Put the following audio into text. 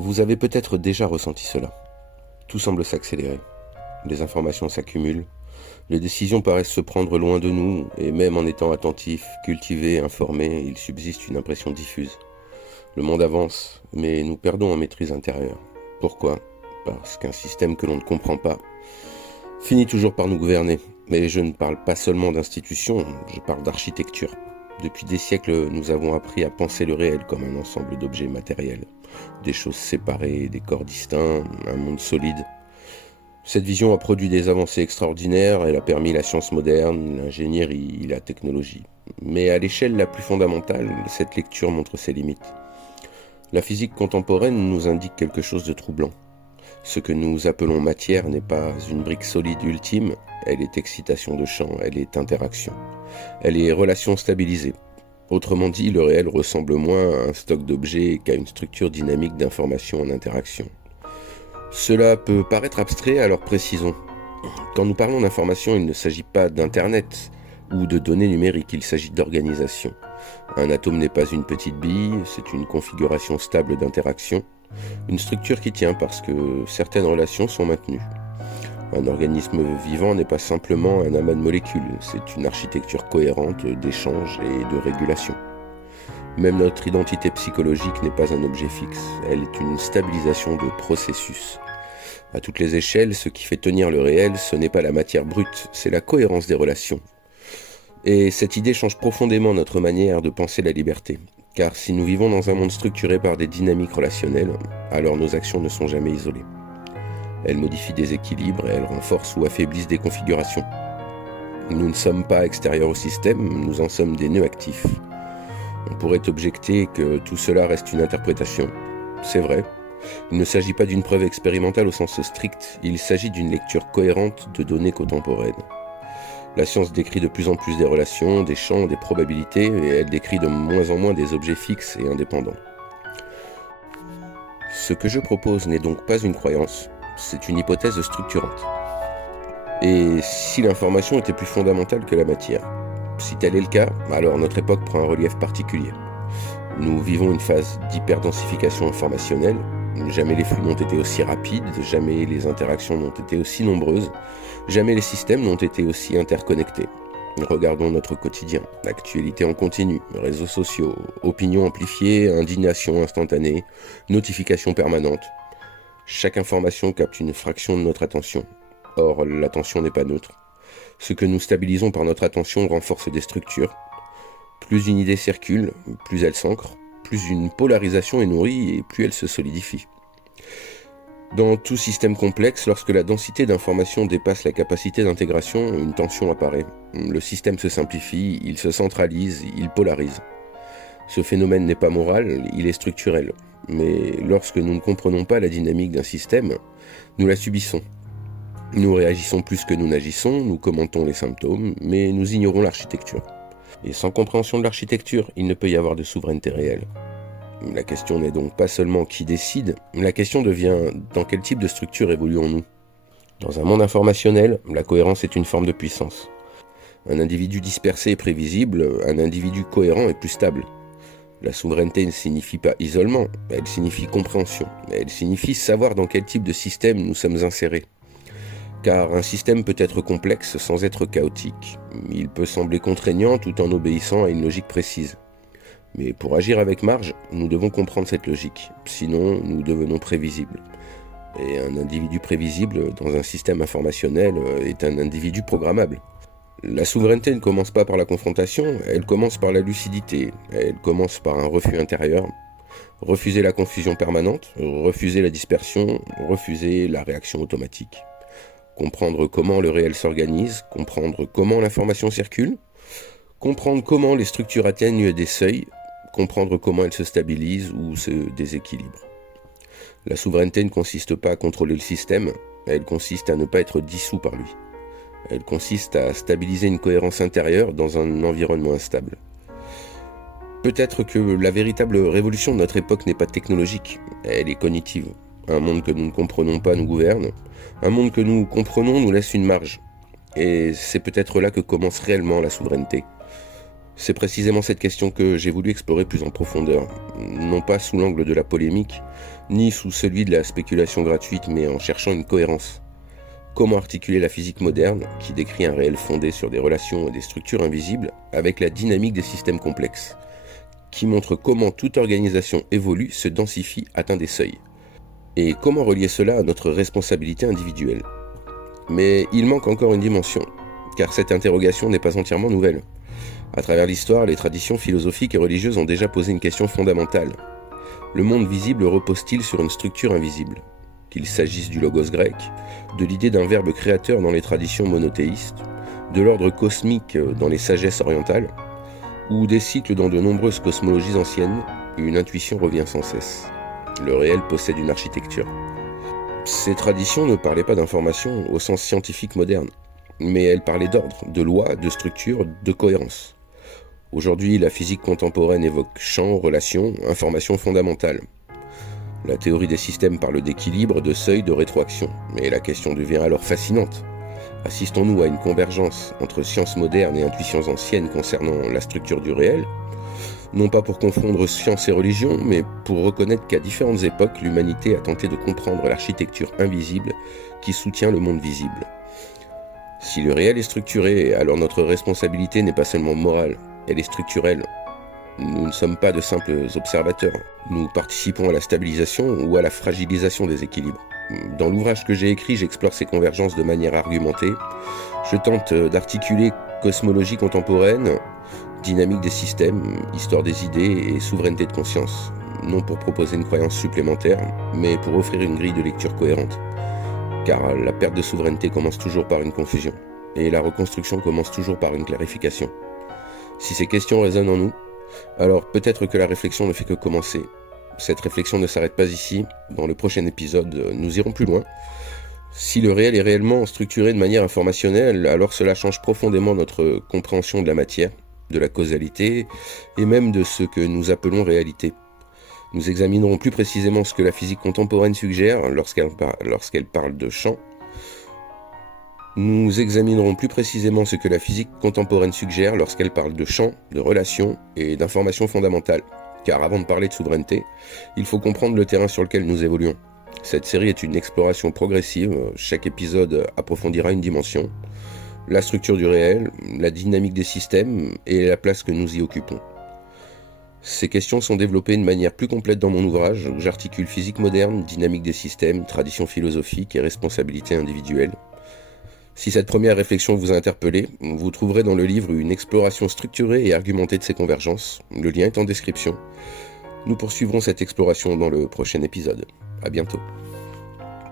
Vous avez peut-être déjà ressenti cela. Tout semble s'accélérer. Les informations s'accumulent. Les décisions paraissent se prendre loin de nous, et même en étant attentifs, cultivés, informés, il subsiste une impression diffuse. Le monde avance, mais nous perdons en maîtrise intérieure. Pourquoi ? Parce qu'un système que l'on ne comprend pas finit toujours par nous gouverner. Mais je ne parle pas seulement d'institutions, je parle d'architecture. Depuis des siècles, nous avons appris à penser le réel comme un ensemble d'objets matériels. Des choses séparées, des corps distincts, un monde solide. Cette vision a produit des avancées extraordinaires, elle a permis la science moderne, l'ingénierie, la technologie. Mais à l'échelle la plus fondamentale, cette lecture montre ses limites. La physique contemporaine nous indique quelque chose de troublant. Ce que nous appelons matière n'est pas une brique solide ultime, elle est excitation de champ, elle est interaction. Elle est relation stabilisée. Autrement dit, le réel ressemble moins à un stock d'objets qu'à une structure dynamique d'informations en interaction. Cela peut paraître abstrait, alors précisons. Quand nous parlons d'information, il ne s'agit pas d'Internet ou de données numériques, il s'agit d'organisation. Un atome n'est pas une petite bille, c'est une configuration stable d'interaction, une structure qui tient parce que certaines relations sont maintenues. Un organisme vivant n'est pas simplement un amas de molécules, c'est une architecture cohérente d'échange et de régulation. Même notre identité psychologique n'est pas un objet fixe, elle est une stabilisation de processus. À toutes les échelles, ce qui fait tenir le réel, ce n'est pas la matière brute, c'est la cohérence des relations. Et cette idée change profondément notre manière de penser la liberté. Car si nous vivons dans un monde structuré par des dynamiques relationnelles, alors nos actions ne sont jamais isolées. Elles modifient des équilibres et elles renforcent ou affaiblissent des configurations. Nous ne sommes pas extérieurs au système, nous en sommes des nœuds actifs. On pourrait objecter que tout cela reste une interprétation. C'est vrai. Il ne s'agit pas d'une preuve expérimentale au sens strict, il s'agit d'une lecture cohérente de données contemporaines. La science décrit de plus en plus des relations, des champs, des probabilités, et elle décrit de moins en moins des objets fixes et indépendants. Ce que je propose n'est donc pas une croyance, c'est une hypothèse structurante. Et si l'information était plus fondamentale que la matière ? Si tel est le cas, alors notre époque prend un relief particulier. Nous vivons une phase d'hyperdensification informationnelle. Jamais les flux n'ont été aussi rapides, jamais les interactions n'ont été aussi nombreuses, jamais les systèmes n'ont été aussi interconnectés. Regardons notre quotidien, l'actualité en continu, réseaux sociaux, opinions amplifiées, indignation instantanée, notifications permanentes. Chaque information capte une fraction de notre attention. Or, l'attention n'est pas neutre. Ce que nous stabilisons par notre attention renforce des structures. Plus une idée circule, plus elle s'ancre, plus une polarisation est nourrie et plus elle se solidifie. Dans tout système complexe, lorsque la densité d'informations dépasse la capacité d'intégration, une tension apparaît. Le système se simplifie, il se centralise, il polarise. Ce phénomène n'est pas moral, il est structurel. Mais lorsque nous ne comprenons pas la dynamique d'un système, nous la subissons. Nous réagissons plus que nous n'agissons, nous commentons les symptômes, mais nous ignorons l'architecture. Et sans compréhension de l'architecture, il ne peut y avoir de souveraineté réelle. La question n'est donc pas seulement qui décide, la question devient dans quel type de structure évoluons-nous ? Dans un monde informationnel, la cohérence est une forme de puissance. Un individu dispersé est prévisible, un individu cohérent est plus stable. La souveraineté ne signifie pas isolement, elle signifie compréhension, elle signifie savoir dans quel type de système nous sommes insérés. Car un système peut être complexe sans être chaotique. Il peut sembler contraignant tout en obéissant à une logique précise. Mais pour agir avec marge, nous devons comprendre cette logique, sinon nous devenons prévisibles. Et un individu prévisible dans un système informationnel est un individu programmable. La souveraineté ne commence pas par la confrontation, elle commence par la lucidité, elle commence par un refus intérieur. Refuser la confusion permanente, refuser la dispersion, refuser la réaction automatique. Comprendre comment le réel s'organise, comprendre comment l'information circule, comprendre comment les structures atteignent des seuils, comprendre comment elles se stabilisent ou se déséquilibrent. La souveraineté ne consiste pas à contrôler le système, elle consiste à ne pas être dissous par lui. Elle consiste à stabiliser une cohérence intérieure dans un environnement instable. Peut-être que la véritable révolution de notre époque n'est pas technologique, elle est cognitive. Un monde que nous ne comprenons pas nous gouverne, un monde que nous comprenons nous laisse une marge. Et c'est peut-être là que commence réellement la souveraineté. C'est précisément cette question que j'ai voulu explorer plus en profondeur, non pas sous l'angle de la polémique, ni sous celui de la spéculation gratuite, mais en cherchant une cohérence. Comment articuler la physique moderne, qui décrit un réel fondé sur des relations et des structures invisibles, avec la dynamique des systèmes complexes, qui montre comment toute organisation évolue, se densifie, atteint des seuils. Et comment relier cela à notre responsabilité individuelle. Mais il manque encore une dimension, car cette interrogation n'est pas entièrement nouvelle. À travers l'histoire, les traditions philosophiques et religieuses ont déjà posé une question fondamentale. Le monde visible repose-t-il sur une structure invisible ? Qu'il s'agisse du logos grec, de l'idée d'un verbe créateur dans les traditions monothéistes, de l'ordre cosmique dans les sagesses orientales, ou des cycles dans de nombreuses cosmologies anciennes, une intuition revient sans cesse. Le réel possède une architecture. Ces traditions ne parlaient pas d'information au sens scientifique moderne, mais elles parlaient d'ordre, de loi, de structure, de cohérence. Aujourd'hui, la physique contemporaine évoque champ, relation, information fondamentale. La théorie des systèmes parle d'équilibre, de seuil, de rétroaction, mais la question devient alors fascinante. Assistons-nous à une convergence entre sciences modernes et intuitions anciennes concernant la structure du réel ? Non pas pour confondre science et religion, mais pour reconnaître qu'à différentes époques, l'humanité a tenté de comprendre l'architecture invisible qui soutient le monde visible. Si le réel est structuré, alors notre responsabilité n'est pas seulement morale, elle est structurelle. Nous ne sommes pas de simples observateurs, nous participons à la stabilisation ou à la fragilisation des équilibres. Dans l'ouvrage que j'ai écrit, j'explore ces convergences de manière argumentée. Je tente d'articuler cosmologie contemporaine, dynamique des systèmes, histoire des idées et souveraineté de conscience. Non pour proposer une croyance supplémentaire, mais pour offrir une grille de lecture cohérente. Car la perte de souveraineté commence toujours par une confusion, et la reconstruction commence toujours par une clarification. Si ces questions résonnent en nous, alors peut-être que la réflexion ne fait que commencer. Cette réflexion ne s'arrête pas ici. Dans le prochain épisode, nous irons plus loin. Si le réel est réellement structuré de manière informationnelle, alors cela change profondément notre compréhension de la matière, de la causalité, et même de ce que nous appelons réalité. Nous examinerons plus précisément ce que la physique contemporaine suggère lorsqu'elle parle de champ. Nous examinerons plus précisément ce que la physique contemporaine suggère lorsqu'elle parle de champ, de relations et d'informations fondamentales. Car avant de parler de souveraineté, il faut comprendre le terrain sur lequel nous évoluons. Cette série est une exploration progressive, chaque épisode approfondira une dimension, la structure du réel, la dynamique des systèmes et la place que nous y occupons. Ces questions sont développées de manière plus complète dans mon ouvrage, où j'articule physique moderne, dynamique des systèmes, tradition philosophique et responsabilité individuelle. Si cette première réflexion vous a interpellé, vous trouverez dans le livre une exploration structurée et argumentée de ces convergences. Le lien est en description. Nous poursuivrons cette exploration dans le prochain épisode. À bientôt.